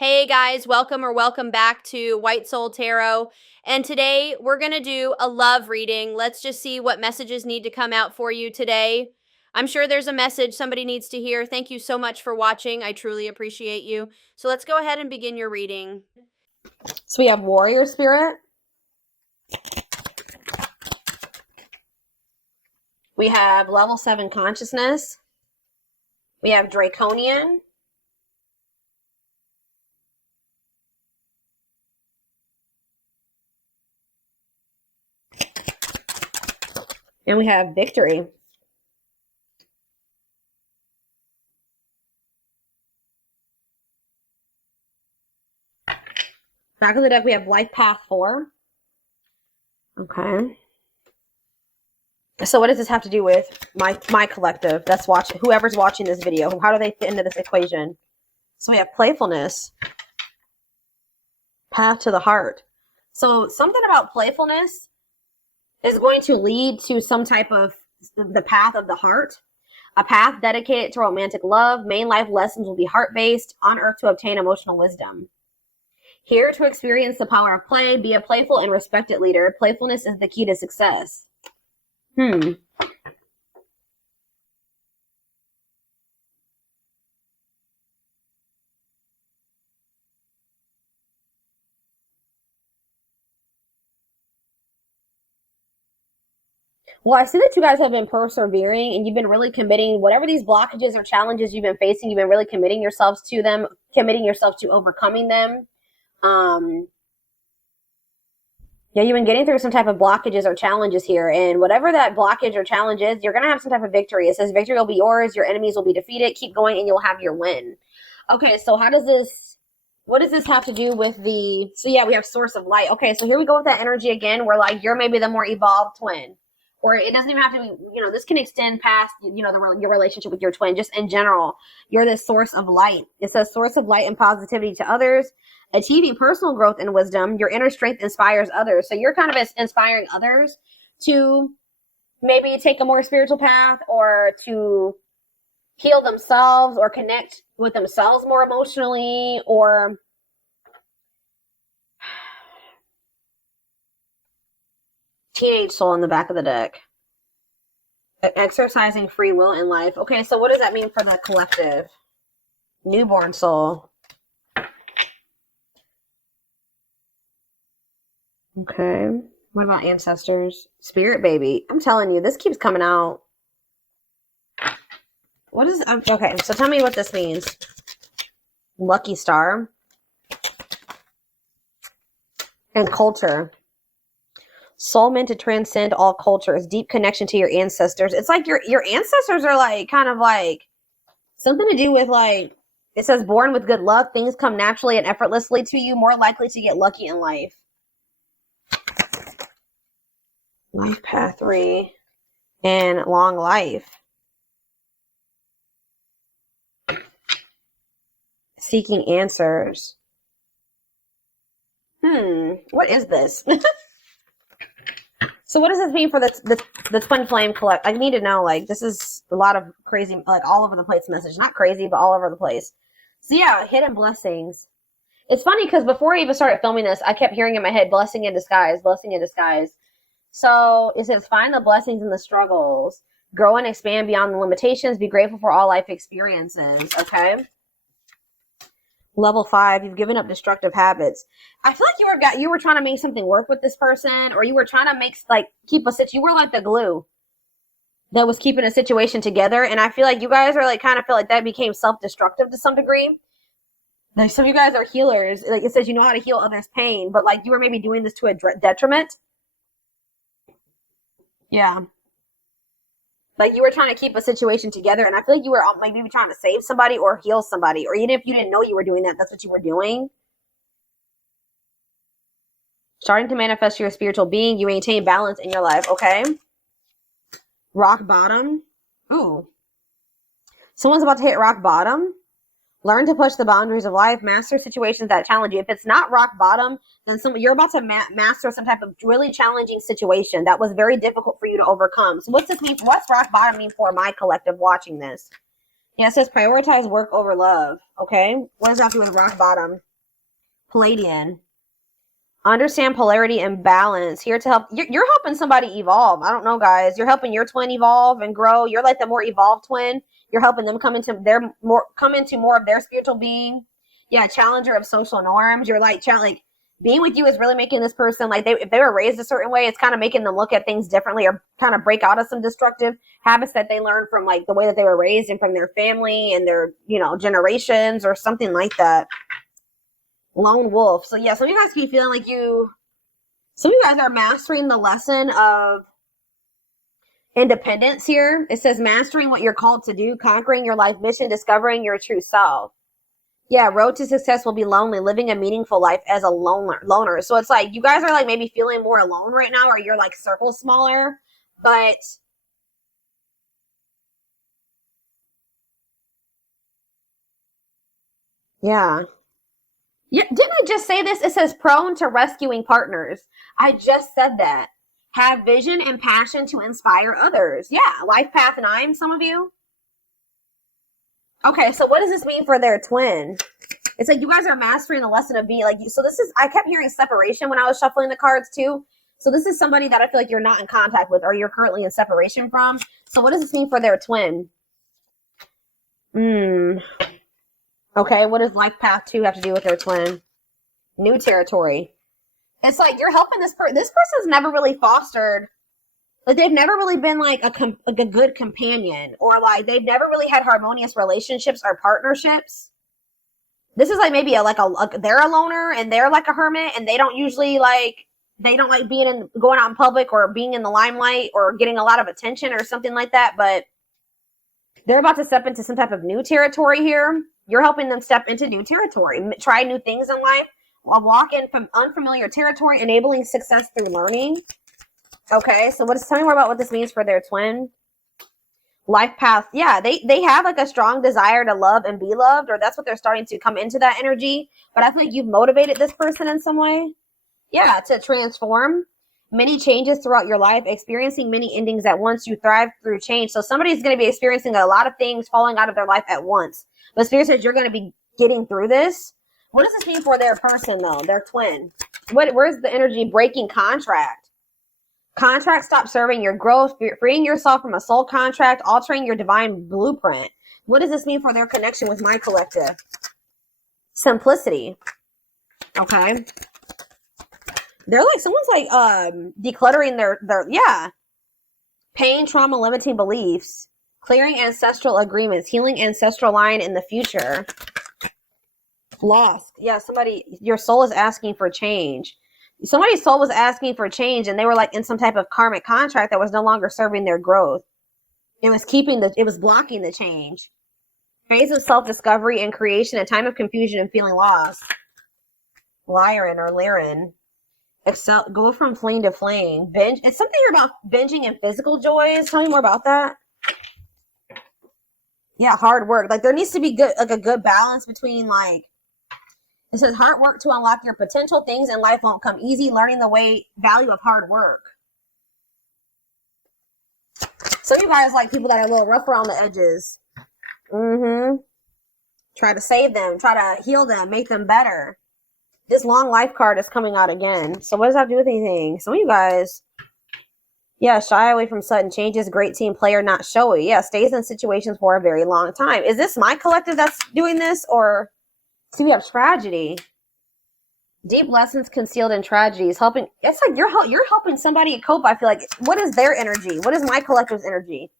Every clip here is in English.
Hey guys, welcome back to White Soul Tarot. And today we're going to do a love reading. Let's just see what messages need to come out for you today. I'm sure there's a message somebody needs to hear. Thank you so much for watching. I truly appreciate you. So let's go ahead and begin your reading. So we have Warrior Spirit. We have Level 7 Consciousness. We have Draconian. And we have Victory. Back of the deck, we have Life Path 4. Okay. So what does this have to do with my collective that's watching, whoever's watching this video? How do they fit into this equation? So we have Playfulness. Path to the Heart. So something about playfulness is going to lead to some type of the path of the heart. A path dedicated to romantic love. Main life lessons will be heart-based, on earth to obtain emotional wisdom. Here to experience the power of play, be a playful and respected leader. Playfulness is the key to success. Well, I see that you guys have been persevering and you've been really committing, whatever these blockages or challenges you've been facing, you've been really committing yourselves to them, committing yourself to overcoming them. Yeah, you've been getting through some type of blockages or challenges here, and whatever that blockage or challenge is, you're going to have some type of victory. It says victory will be yours, your enemies will be defeated, keep going, and you'll have your win. Okay, so what does this have to do with so yeah, we have Source of Light. Okay, so here we go with that energy again, where like you're maybe the more evolved twin. Or it doesn't even have to be, this can extend past, your relationship with your twin. Just in general, you're this source of light. It says source of light and positivity to others, achieving personal growth and wisdom. Your inner strength inspires others. So you're kind of inspiring others to maybe take a more spiritual path or to heal themselves or connect with themselves more emotionally, or Teenage Soul in the back of the deck. Exercising free will in life. Okay, so what does that mean for the collective? Newborn Soul. Okay. What about Ancestors? Spirit Baby. I'm telling you, this keeps coming out. What is... Okay, so tell me what this means. Lucky Star. And Culture. Soul meant to transcend all cultures, deep connection to your ancestors. It's like your ancestors are like kind of like something to do with like, it says born with good luck, things come naturally and effortlessly to you, more likely to get lucky in life. Life Path 3 and Long Life. Seeking answers. What is this? So what does this mean for the Twin Flame collect? I need to know, like, this is a lot of crazy, like, all over the place message. Not crazy, but all over the place. So yeah, hidden blessings. It's funny because before I even started filming this, I kept hearing in my head, blessing in disguise, blessing in disguise. So it says, find the blessings in the struggles. Grow and expand beyond the limitations. Be grateful for all life experiences, okay? Level 5, you've given up destructive habits. I feel like you were trying to make something work with this person, or you were trying to you were like the glue that was keeping a situation together. And I feel like you guys are like kind of feel like that became self-destructive to some degree. Like some of you guys are healers. Like it says you know how to heal others' pain, but like you were maybe doing this to a detriment. Yeah. Like you were trying to keep a situation together, and I feel like you were maybe trying to save somebody or heal somebody, or even if you didn't know you were doing that, that's what you were doing. Starting to manifest your spiritual being, you maintain balance in your life, okay? Rock bottom. Ooh. Someone's about to hit rock bottom. Learn to push the boundaries of life. Master situations that challenge you. If it's not rock bottom, then you're about to master some type of really challenging situation that was very difficult for you to overcome. So what's this mean? What's rock bottom mean for my collective watching this? Yeah, it says prioritize work over love. Okay. What does that do with rock bottom? Palladian. Understand polarity and balance. Here to help. You're helping somebody evolve. I don't know, guys. You're helping your twin evolve and grow. You're like the more evolved twin. You're helping them come into more of their spiritual being. Yeah, challenger of social norms. You're like being with you is really making this person like if they were raised a certain way, it's kind of making them look at things differently or kind of break out of some destructive habits that they learned from like the way that they were raised and from their family and their generations or something like that. Lone wolf. So yeah, some of you guys keep feeling like some of you guys are mastering the lesson of independence here. It says mastering what you're called to do, conquering your life mission, discovering your true self. Yeah, road to success will be lonely, living a meaningful life as a loner. So it's like you guys are like maybe feeling more alone right now, or you're like circle smaller, but yeah. Yeah, didn't I just say this? It says prone to rescuing partners. I just said that. Have vision and passion to inspire others. Yeah, life path 9, some of you. Okay, so what does this mean for their twin? It's like you guys are mastering the lesson of being like, so this is, I kept hearing separation when I was shuffling the cards too. So this is somebody that I feel like you're not in contact with or you're currently in separation from. So what does this mean for their twin? Okay, what does life path 2 have to do with their twin? New territory. It's like you're helping this person. This person's never really fostered, like they've never really been like a good companion, or like they've never really had harmonious relationships or partnerships. This is like maybe they're a loner and they're like a hermit, and they don't like going out in public or being in the limelight or getting a lot of attention or something like that. But they're about to step into some type of new territory here. You're helping them step into new territory, try new things in life, walk in from unfamiliar territory, enabling success through learning. Okay, so tell me more about what this means for their twin. Life path, yeah, they have like a strong desire to love and be loved, or that's what they're starting to come into that energy. But I feel like you've motivated this person in some way. Yeah, to transform. Many changes throughout your life, experiencing many endings at once. You thrive through change. So somebody's going to be experiencing a lot of things falling out of their life at once. But Spirit says you're going to be getting through this. What does this mean for their person, though? Their twin. Where's the energy? Breaking contract. Contract, stop serving your growth, freeing yourself from a soul contract, altering your divine blueprint. What does this mean for their connection with my collective? Simplicity. Okay. They're like, someone's like decluttering their pain, trauma, limiting beliefs, clearing ancestral agreements, healing ancestral line in the future. Lost. Yeah, your soul is asking for change. Somebody's soul was asking for change, and they were like in some type of karmic contract that was no longer serving their growth. It was blocking the change. Phase of self-discovery and creation, a time of confusion and feeling lost. Lyran or Lyran. Go from flame to flame. Binge. It's something about binging and physical joys. Tell me more about that. Yeah, hard work. Like there needs to be a good balance between like, it says hard work to unlock your potential. Things in life won't come easy. Learning the value of hard work. Some of you guys like people that are a little rough around the edges. Try to save them. Try to heal them. Make them better. This long life card is coming out again. So what does that have to do with anything? Some of you guys, yeah, shy away from sudden changes. Great team player, not showy. Yeah, stays in situations for a very long time. Is this my collective that's doing this? Or see, we have tragedy. Deep lessons concealed in tragedies. It's like you're helping somebody cope. I feel like, what is their energy? What is my collective's energy?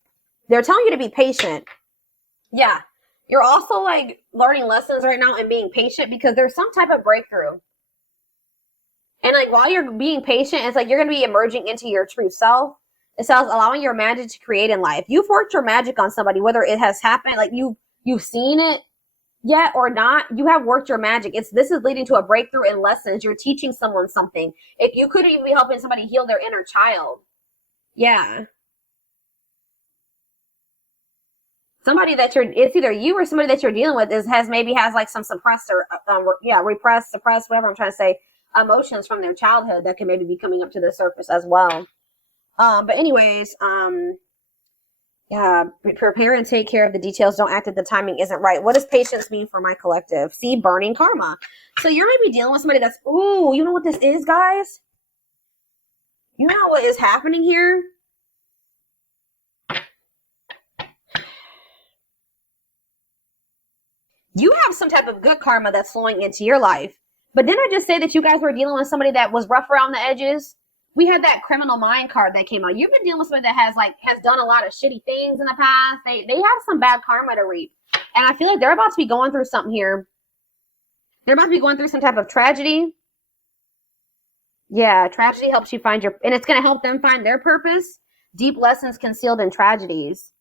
They're telling you to be patient. Yeah. You're also like learning lessons right now and being patient because there's some type of breakthrough. And like while you're being patient, it's like you're going to be emerging into your true self. It says allowing your magic to create in life. You've worked your magic on somebody, whether it has happened, like you've seen it yet or not. You have worked your magic. This is leading to a breakthrough in lessons. You're teaching someone something. If you could even be helping somebody heal their inner child. Yeah. Somebody it's either you or somebody that you're dealing with has like some suppressed or repressed, suppressed, whatever I'm trying to say, emotions from their childhood that can maybe be coming up to the surface as well. But anyways, Yeah, prepare and take care of the details. Don't act if the timing isn't right. What does patience mean for my collective? See, burning karma. So you're maybe dealing with somebody that's, ooh, you know what this is, guys? You know what is happening here? You have some type of good karma that's flowing into your life. But didn't I just say that you guys were dealing with somebody that was rough around the edges? We had that criminal mind card that came out. You've been dealing with somebody that has done a lot of shitty things in the past. They have some bad karma to reap. And I feel like they're about to be going through something here. They're about to be going through some type of tragedy. Yeah, tragedy helps you find and it's going to help them find their purpose. Deep lessons concealed in tragedies.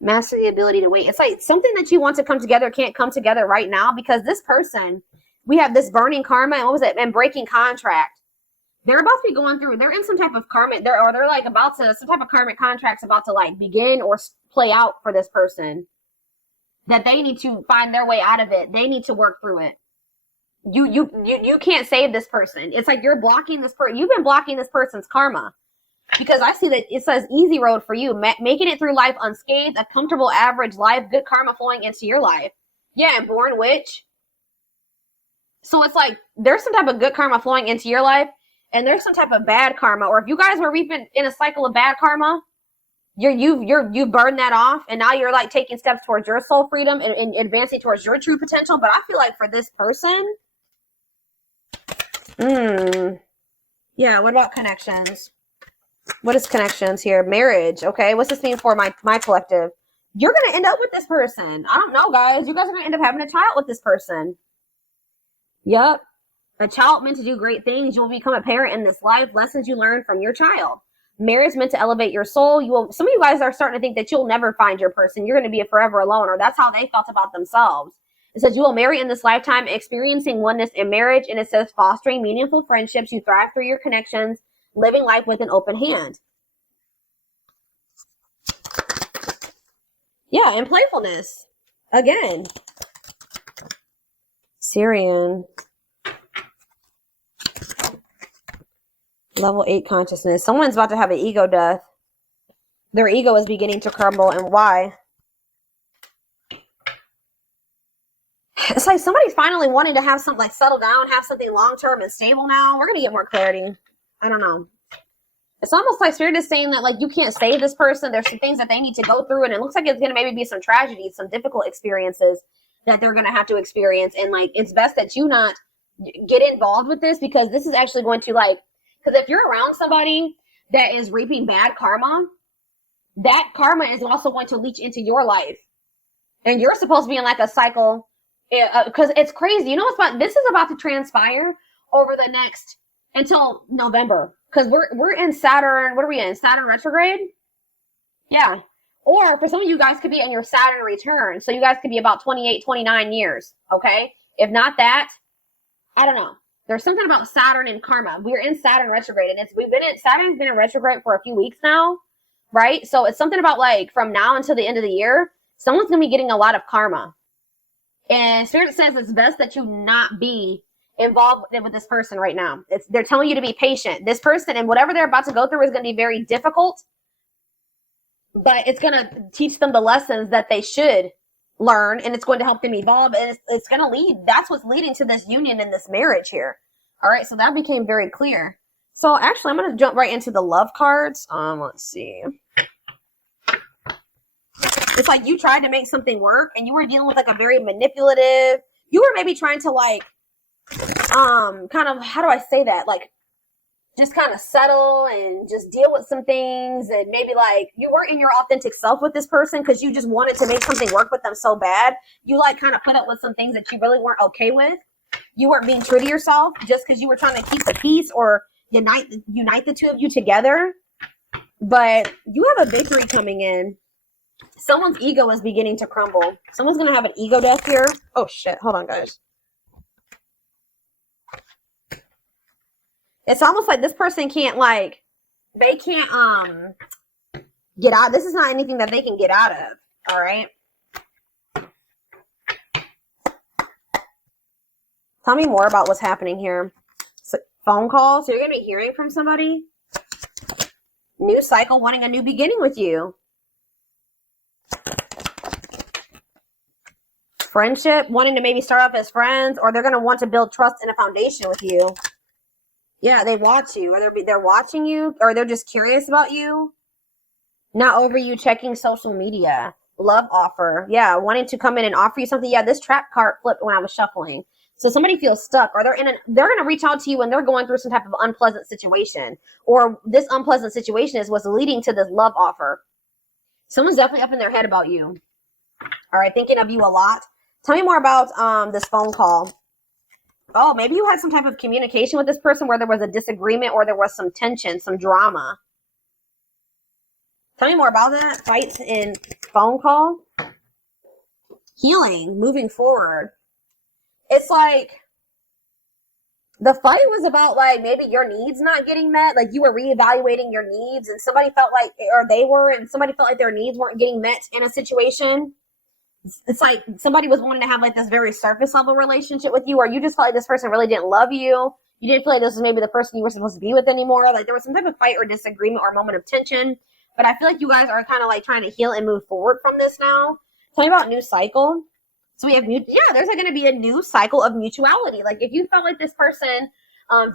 Master the ability to wait. It's like something that you want to come together can't come together right now because this person, we have this burning karma and what was it? And breaking contract. They're about to be going through, they're in some type of karmic, they're like about to, some type of karmic contract's about to like begin or play out for this person. That they need to find their way out of it. They need to work through it. You can't save this person. It's like you're blocking this person. You've been blocking this person's karma. Because I see that it says easy road for you. Making it through life unscathed, a comfortable average life, good karma flowing into your life. Yeah, and born witch. So it's like there's some type of good karma flowing into your life. And there's some type of bad karma, or if you guys were reaping in a cycle of bad karma, you burned that off, and now you're like taking steps towards your soul freedom and advancing towards your true potential. But I feel like for this person, yeah. What about connections? What is connections here? Marriage. Okay, what's this mean for my collective? You're gonna end up with this person. I don't know, guys. You guys are gonna end up having a child with this person. Yup. A child meant to do great things. You will become a parent in this life. Lessons you learn from your child. Marriage meant to elevate your soul. Some of you guys are starting to think that you'll never find your person. You're going to be forever alone, or that's how they felt about themselves. It says you will marry in this lifetime, experiencing oneness in marriage. And it says fostering meaningful friendships. You thrive through your connections, living life with an open hand. Yeah, and playfulness. Again. Syrian. Level 8 consciousness. Someone's about to have an ego death. Their ego is beginning to crumble. And why? It's like somebody's finally wanting to have something like settle down, have something long-term and stable now. We're going to get more clarity. I don't know. It's almost like Spirit is saying that like you can't save this person. There's some things that they need to go through. And it looks like it's going to maybe be some tragedies, some difficult experiences that they're going to have to experience. And like it's best that you not get involved with this because this is actually going to like, because if you're around somebody that is reaping bad karma, that karma is also going to leach into your life. And you're supposed to be in like a cycle because it's crazy. You know what's about? This is about to transpire over the next until November because we're in Saturn. What are we in? Saturn retrograde? Yeah. Or for some of you guys could be in your Saturn return. So you guys could be about 28, 29 years. Okay. If not that, I don't know. There's something about Saturn and karma. We're in Saturn retrograde, and Saturn's been in retrograde for a few weeks now, right? So it's something about like from now until the end of the year, someone's gonna be getting a lot of karma. And Spirit says it's best that you not be involved with this person right now. They're telling you to be patient. This person and whatever they're about to go through is gonna be very difficult, but it's gonna teach them the lessons that they should learn, and it's going to help them evolve, and it's going to lead. That's what's leading to this union and this marriage here. All right, so that became very clear. So actually, I'm going to jump right into the love cards. Let's see. It's like you tried to make something work, and you were dealing with like a very manipulative. You were maybe trying to like, kind of, how do I say that? Like, just kind of settle and just deal with some things, and maybe like you weren't in your authentic self with this person because you just wanted to make something work with them so bad. You like kind of put up with some things that you really weren't okay with. You weren't being true to yourself just because you were trying to keep the peace or unite the two of you together. But you have a victory coming in. Someone's ego is beginning to crumble. Someone's going to have an ego death here. Oh shit. Hold on, guys. It's almost like this person can't like, they can't get out. This is not anything that they can get out of. All right. Tell me more about what's happening here. So, phone call. So you're going to be hearing from somebody. New cycle wanting a new beginning with you. friendship, wanting to maybe start off as friends, or they're going to want to build trust and a foundation with you. Yeah, they watch you, or they're watching you, or they're just curious about you. Not over you checking social media. Love offer. Yeah, wanting to come in and offer you something. Yeah, this trap card flipped when I was shuffling. So somebody feels stuck, or they're going to reach out to you when they're going through some type of unpleasant situation, or this unpleasant situation is what's leading to this love offer. Someone's definitely up in their head about you. All right, thinking of you a lot. Tell me more about this phone call. Oh, maybe you had some type of communication with this person where there was a disagreement or there was some tension, some drama. Tell me more about that. Fights in phone call. Healing, moving forward. It's like the fight was about like maybe your needs not getting met. Like you were reevaluating your needs and somebody felt like, or they were, and somebody felt like their needs weren't getting met in a situation. It's like somebody was wanting to have like this very surface level relationship with you, or you just felt like this person really didn't love you. You didn't feel like this was maybe the person you were supposed to be with anymore. Like there was some type of fight or disagreement or moment of tension. But I feel like you guys are kind of like trying to heal and move forward from this now. Tell me about new cycle. So we have there's like going to be a new cycle of mutuality. Like if you felt like this person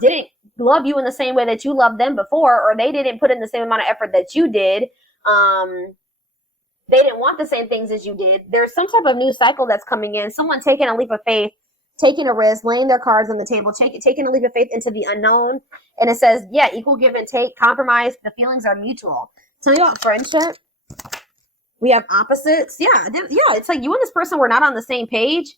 didn't love you in the same way that you loved them before, or they didn't put in the same amount of effort that you did, they didn't want the same things as you did. There's some type of new cycle that's coming in. Someone taking a leap of faith, taking a risk, laying their cards on the table, taking a leap of faith into the unknown. And it says, yeah, equal give and take, compromise. The feelings are mutual. Tell me about friendship. We have opposites. Yeah, it's like you and this person were not on the same page.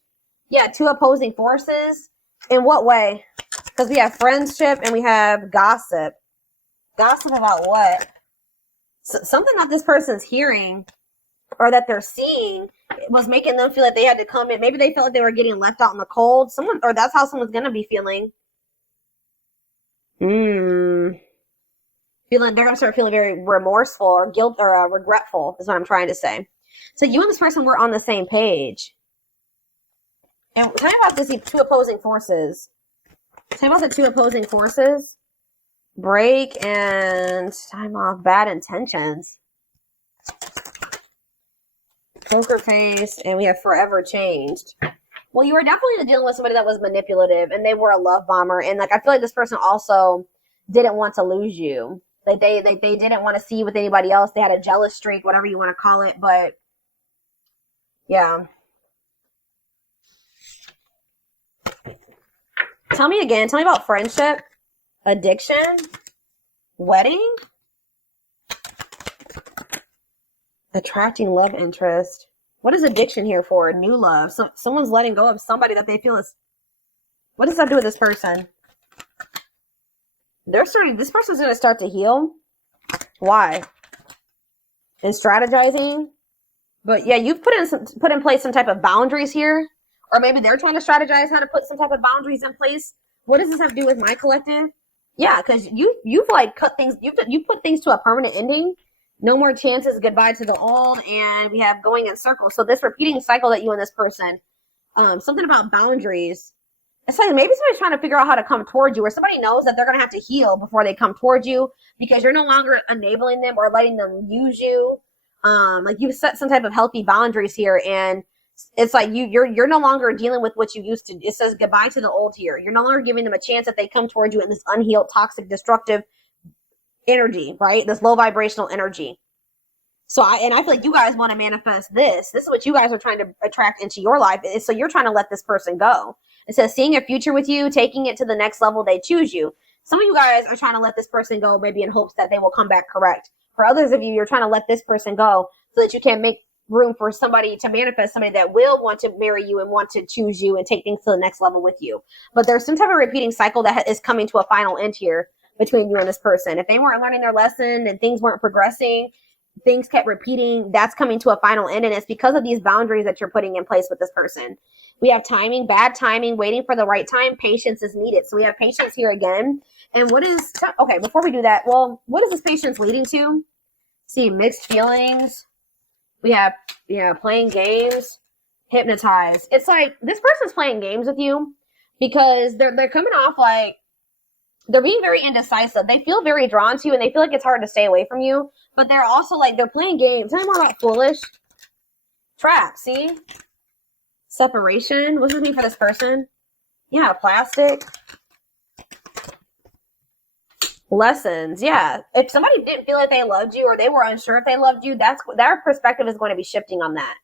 Yeah, two opposing forces. In what way? Because we have friendship and we have gossip. Gossip about what? Something that this person's hearing or that they're seeing was making them feel like they had to come in. Maybe they felt like they were getting left out in the cold. Or that's how someone's going to be feeling. They're going to start feeling very remorseful or guilt or regretful is what I'm trying to say. So you and this person were on the same page. And tell me about this two opposing forces. Tell me about the two opposing forces. Break and time off, bad intentions. Poker face, and we have forever changed. Well, you were definitely dealing with somebody that was manipulative, and they were a love bomber. And like I feel like this person also didn't want to lose you. Like they didn't want to see you with anybody else. They had a jealous streak, whatever you want to call it. But yeah. Tell me again. Tell me about friendship, addiction, wedding, attracting love interest. What is addiction here for? New love. So someone's letting go of somebody that they feel is. What does that do with this person? This person's going to start to heal. Why? And strategizing. But yeah, you've put in place some type of boundaries here. Or maybe they're trying to strategize how to put some type of boundaries in place. What does this have to do with my collective? Yeah, because you've like cut things, you put things to a permanent ending. No more chances, goodbye to the old, and we have going in circles. So this repeating cycle that you and this person, something about boundaries. It's like maybe somebody's trying to figure out how to come towards you, or somebody knows that they're going to have to heal before they come towards you because you're no longer enabling them or letting them use you. Like you've set some type of healthy boundaries here, and it's like you're no longer dealing with what you used to. It says goodbye to the old here. You're no longer giving them a chance that they come towards you in this unhealed, toxic, destructive energy, right? This low vibrational energy. So I feel like you guys want to manifest this. This is what you guys are trying to attract into your life. So you're trying to let this person go. It says seeing a future with you, taking it to the next level, they choose you. Some of you guys are trying to let this person go, maybe in hopes that they will come back correct. For others of you, you're trying to let this person go so that you can make room for somebody to manifest, somebody that will want to marry you and want to choose you and take things to the next level with you. But there's some type of repeating cycle that is coming to a final end here between you and this person. If they weren't learning their lesson and things weren't progressing, things kept repeating, that's coming to a final end. And it's because of these boundaries that you're putting in place with this person. We have timing, bad timing, waiting for the right time. Patience is needed. So we have patience here again. And okay, before we do that, well, what is this patience leading to? See, mixed feelings. We have, playing games, hypnotized. It's like this person's playing games with you because they're coming off like they're being very indecisive. They feel very drawn to you and they feel like it's hard to stay away from you. But they're also like, they're playing games. Tell me more about foolish. Trap, see? Separation. What's this mean for this person? Yeah, plastic. Lessons. Yeah. If somebody didn't feel like they loved you or they were unsure if they loved you, that's their perspective is going to be shifting on that.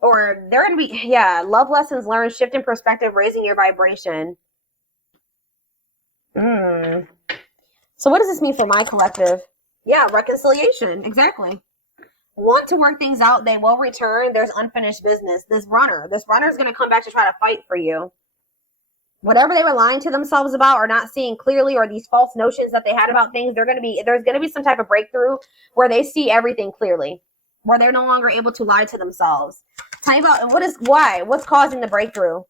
Or they're going to be, yeah, love lessons learned, shift in perspective, raising your vibration. So what does this mean for my collective? Yeah, reconciliation. Exactly. Want to work things out. They will return. There's unfinished business. This runner is going to come back to try to fight for you. Whatever they were lying to themselves about or not seeing clearly, or these false notions that they had about things, there's going to be some type of breakthrough where they see everything clearly, where they're no longer able to lie to themselves. Tell me about what's causing the breakthrough?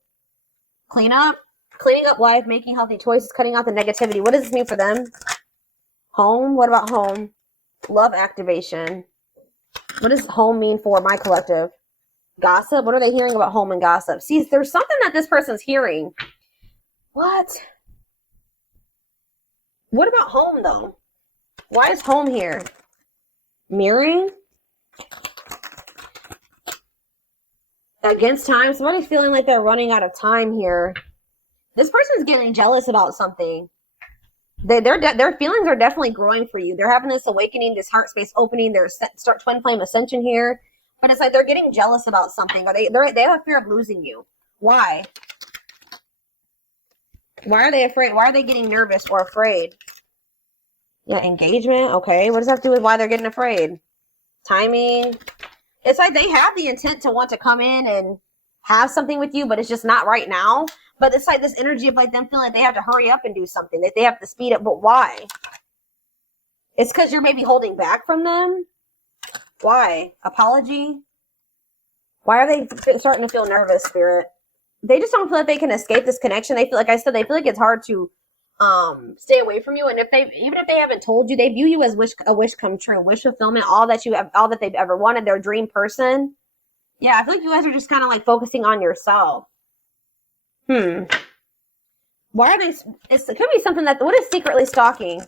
Cleaning up life, making healthy choices, cutting out the negativity. What does this mean for them? Home. What about home? Love activation. What does home mean for my collective? Gossip. What are they hearing about home and gossip? See, there's something that this person's hearing. What about home, though? Why is home here? Mirroring? Against time. Somebody's feeling like they're running out of time here. This person's getting jealous about something. Their feelings are definitely growing for you. They're having this awakening, this heart space opening. Their start twin flame ascension here. But it's like they're getting jealous about something. Or they have a fear of losing you. Why? Why are they afraid? Why are they getting nervous or afraid? Yeah, engagement. Okay. What does that have to do with why they're getting afraid? Timing. It's like they have the intent to want to come in and have something with you, but it's just not right now. But it's like this energy of like them feeling like they have to hurry up and do something, that they have to speed up. But why? It's because you're maybe holding back from them. Why? Apology. Why are they starting to feel nervous, Spirit? They just don't feel like they can escape this connection. They feel, like I said, they feel like it's hard to stay away from you. And even if they haven't told you, they view you as a wish come true, wish fulfillment, all that they've ever wanted, their dream person. Yeah, I feel like you guys are just kind of like focusing on yourself. Why are they? It could be something that. What is secretly stalking?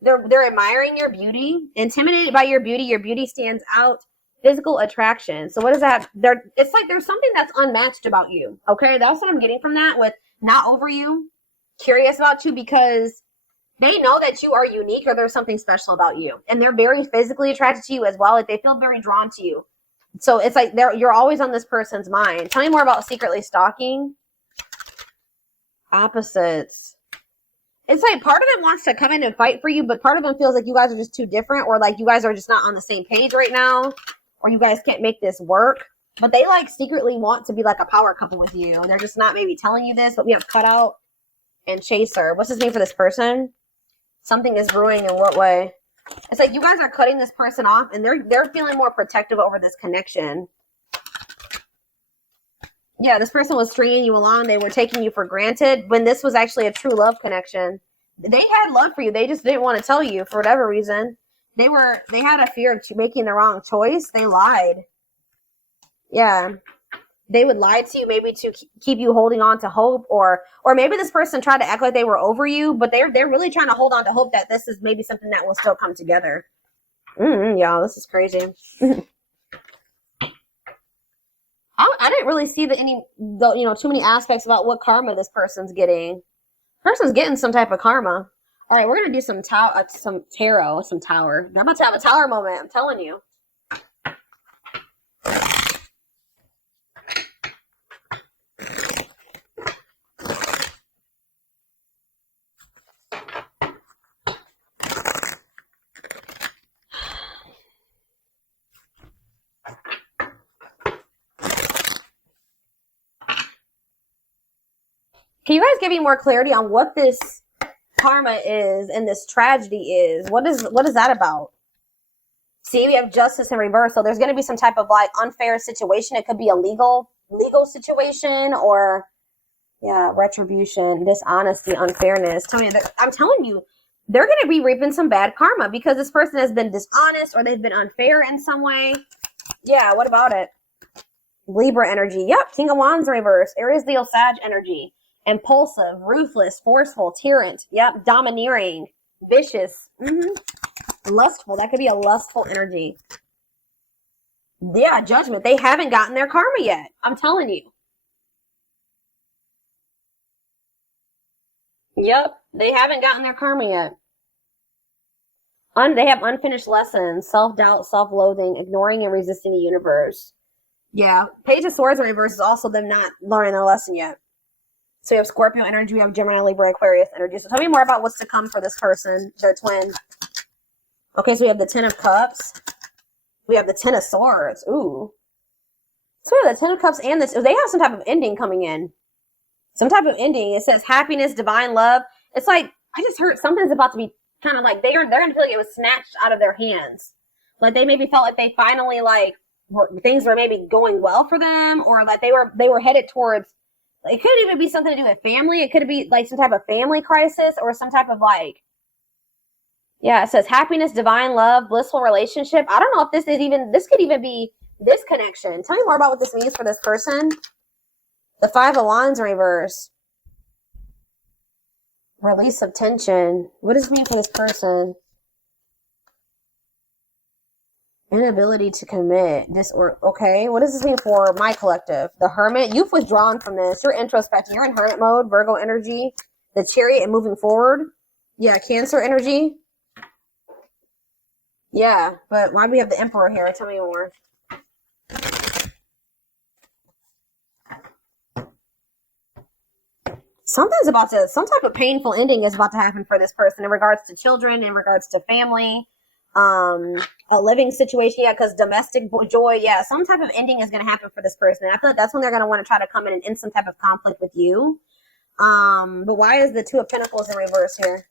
They're admiring your beauty, intimidated by your beauty. Your beauty stands out. Physical attraction. So what is that? It's like there's something that's unmatched about you. Okay, that's what I'm getting from that. With not over you, curious about you, because they know that you are unique or there's something special about you, and they're very physically attracted to you as well. Like they feel very drawn to you. So it's like you're always on this person's mind. Tell me more about secretly stalking. Opposites. It's like part of them wants to come in and fight for you, but part of them feels like you guys are just too different, or like you guys are just not on the same page right now, or you guys can't make this work. But they like secretly want to be like a power couple with you. And they're just not maybe telling you this, but we have Cutout and Chaser. What's his name for this person? Something is brewing in what way? It's like you guys are cutting this person off, and they're feeling more protective over this connection. Yeah, this person was stringing you along. They were taking you for granted when this was actually a true love connection. They had love for you. They just didn't want to tell you for whatever reason. They had a fear of making the wrong choice. They lied. Yeah. They would lie to you maybe to keep you holding on to hope, or maybe this person tried to act like they were over you, but they're really trying to hold on to hope that this is maybe something that will still come together. Y'all, this is crazy. I didn't really see too many aspects about what karma this person's getting. Person's getting some type of karma. All right, we're gonna do some tarot, some tower. I'm about to have a tower moment. I'm telling you. Can you guys give me more clarity on what this karma is and this tragedy is? What is that about? See, we have justice in reverse. So there's going to be some type of like unfair situation. It could be a legal situation, or retribution, dishonesty, unfairness. I'm telling you, they're going to be reaping some bad karma because this person has been dishonest or they've been unfair in some way. Yeah, what about it? Libra energy. Yep, King of Wands in reverse. Aries, Leo, Sag energy. Impulsive, ruthless, forceful, tyrant. Yep, domineering, vicious. Lustful. That could be a lustful energy. Yeah, Judgment. They haven't gotten their karma yet. I'm telling you. Yep, they haven't gotten their karma yet. They have unfinished lessons, self-doubt, self-loathing, ignoring and resisting the universe. Yeah, Page of Swords in reverse is also them not learning their lesson yet. So you have Scorpio energy, you have Gemini, Libra, Aquarius energy. So tell me more about what's to come for this person, their twin. Okay, so we have the Ten of Cups. We have the Ten of Swords. Ooh. So we have the Ten of Cups and this. They have some type of ending coming in. Some type of ending. It says happiness, divine love. It's like, I just heard something's about to be kind of like, they're going to feel like it was snatched out of their hands. Like they maybe felt like they finally like, things were maybe going well for them, or like they were headed towards, it could even be something to do with family. It could be like some type of family crisis or some type of like, yeah, it says happiness, divine love, blissful relationship. I don't know if this could even be this connection. Tell me more about what this means for this person. The Five of Wands in reverse. Release of tension. What does it mean for this person? Inability to commit. Okay, what does this mean for my collective? The Hermit. You've withdrawn from this. You're introspecting. You're in hermit mode. Virgo energy. The Chariot and moving forward. Yeah, Cancer energy. Yeah, but why do we have the Emperor here? Tell me more. Some type of painful ending is about to happen for this person in regards to children, in regards to family, a living situation. Yeah, because domestic joy. Yeah, some type of ending is going to happen for this person. And I feel like that's when they're going to want to try to come in and end some type of conflict with you. But why is the Two of Pentacles in reverse here?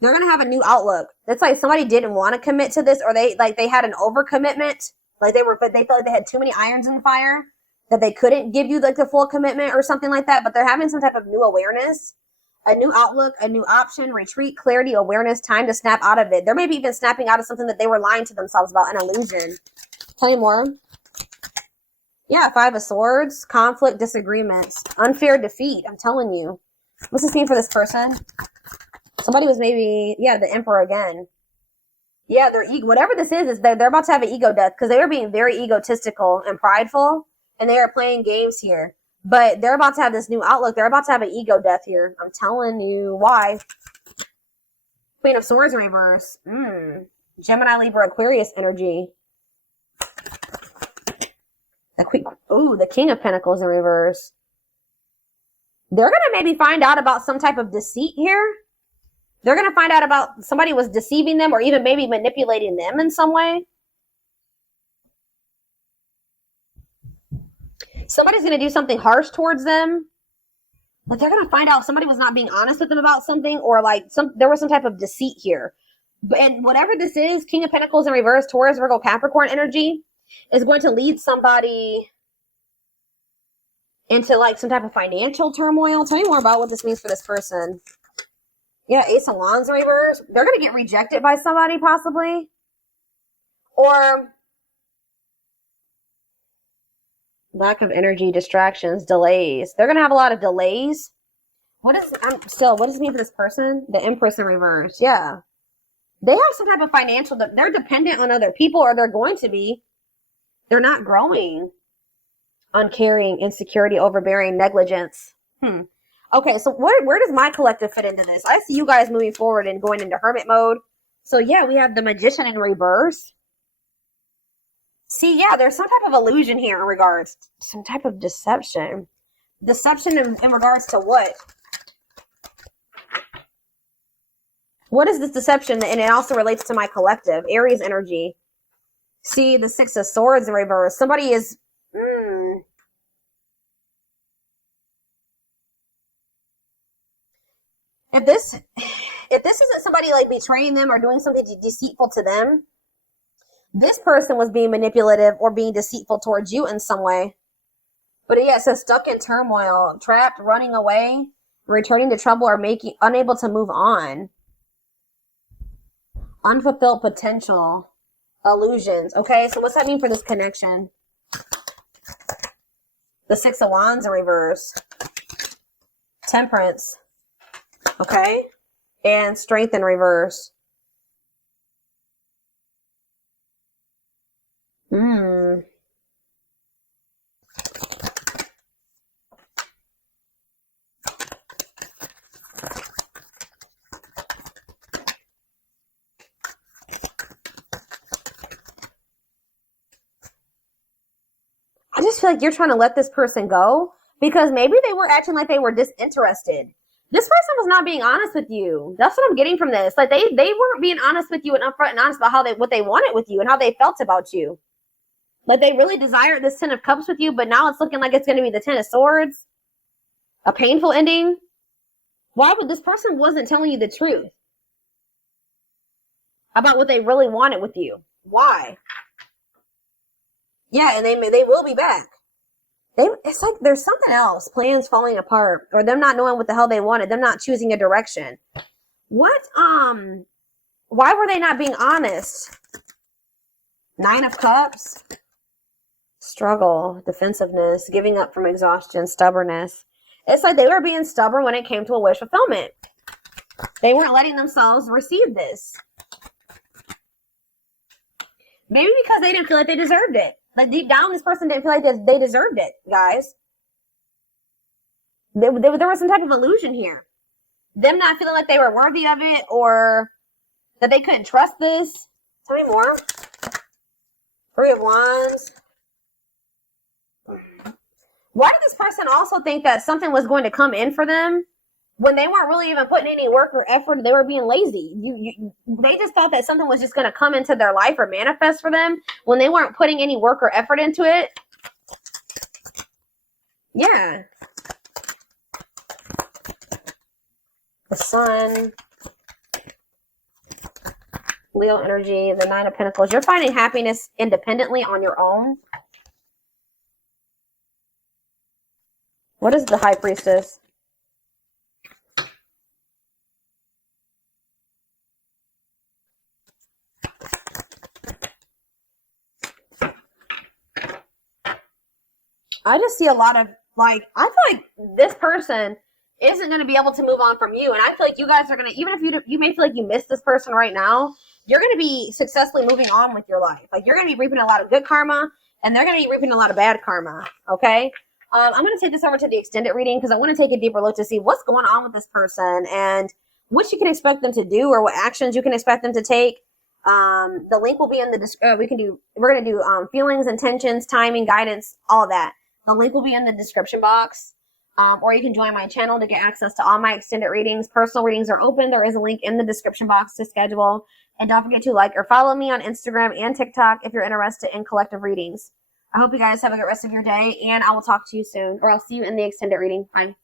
They're going to have a new outlook. It's like somebody didn't want to commit to this, or they had an overcommitment. Like they felt like they had too many irons in the fire, that they couldn't give you like the full commitment or something like that. But they're having some type of new awareness, a new outlook, a new option, retreat, clarity, awareness, time to snap out of it. They're maybe even snapping out of something that they were lying to themselves about, an illusion. Tell me more. Yeah, Five of Swords, conflict, disagreements, unfair defeat. I'm telling you. What's this mean for this person? Somebody was maybe, yeah, the Emperor again. Yeah, whatever this is they're about to have an ego death, because they were being very egotistical and prideful, and they are playing games here. But they're about to have this new outlook. They're about to have an ego death here. I'm telling you why. Queen of Swords in reverse. Gemini, Libra, Aquarius energy. The King of Pentacles in reverse. They're going to maybe find out about some type of deceit here. They're going to find out about somebody was deceiving them, or even maybe manipulating them in some way. Somebody's going to do something harsh towards them. Like they're going to find out somebody was not being honest with them about something, or like there was some type of deceit here. And whatever this is, King of Pentacles in reverse, Taurus, Virgo, Capricorn energy, is going to lead somebody into like some type of financial turmoil. Tell me more about what this means for this person. Yeah, Ace of Wands in reverse. They're going to get rejected by somebody possibly. Or lack of energy, distractions, delays. They're going to have a lot of delays. What does it mean for this person? The Empress in reverse. Yeah. They have some type of financial, they're dependent on other people, or they're going to be. They're not growing. Uncaring, insecurity, overbearing, negligence. Okay, so where does my collective fit into this? I see you guys moving forward and going into hermit mode. So yeah, we have the Magician in reverse. See, yeah, there's some type of illusion here in regards to some type of deception. Deception in regards to what? What is this deception? And it also relates to my collective. Aries energy. See, the Six of Swords in reverse. Somebody is... If this isn't somebody like betraying them or doing something deceitful to them, this person was being manipulative or being deceitful towards you in some way. But yeah, it says stuck in turmoil, trapped, running away, returning to trouble, or unable to move on. Unfulfilled potential, illusions. Okay, so what's that mean for this connection? The Six of Wands in reverse. Temperance. Okay. And Strength in reverse. Hmm. I just feel like you're trying to let this person go because maybe they were acting like they were disinterested. This person was not being honest with you. That's what I'm getting from this. Like they weren't being honest with you and upfront and honest about what they wanted with you and how they felt about you. Like they really desired this 10 of Cups with you, but now it's looking like it's going to be the 10 of Swords. A painful ending. Why would this person wasn't telling you the truth about what they really wanted with you? Why? Yeah, and they will be back. It's like there's something else. Plans falling apart, or them not knowing what the hell they wanted, them not choosing a direction. What? Why were they not being honest? 9 of Cups. Struggle, defensiveness, giving up from exhaustion, stubbornness. It's like they were being stubborn when it came to a wish fulfillment. They weren't letting themselves receive this. Maybe because they didn't feel like they deserved it. Like deep down, this person didn't feel like they deserved it, guys. There was some type of illusion here. Them not feeling like they were worthy of it or that they couldn't trust this. Tell me more. 3 of Wands. Why did this person also think that something was going to come in for them when they weren't really even putting any work or effort? They were being lazy. They just thought that something was just going to come into their life or manifest for them when they weren't putting any work or effort into it. Yeah. The Sun. Leo energy, the 9 of Pentacles. You're finding happiness independently on your own. What is the High Priestess? I just see a lot of, like, I feel like this person isn't going to be able to move on from you. And I feel like you guys are going to, even if you may feel like you miss this person right now, you're going to be successfully moving on with your life. Like, you're going to be reaping a lot of good karma, and they're going to be reaping a lot of bad karma, okay? I'm going to take this over to the extended reading because I want to take a deeper look to see what's going on with this person and what you can expect them to do or what actions you can expect them to take. The link will be in the description. We're going to do feelings, intentions, timing, guidance, all of that. The link will be in the description box. Or you can join my channel to get access to all my extended readings. Personal readings are open. There is a link in the description box to schedule. And don't forget to like or follow me on Instagram and TikTok if you're interested in collective readings. I hope you guys have a good rest of your day, and I will talk to you soon, or I'll see you in the extended reading. Bye.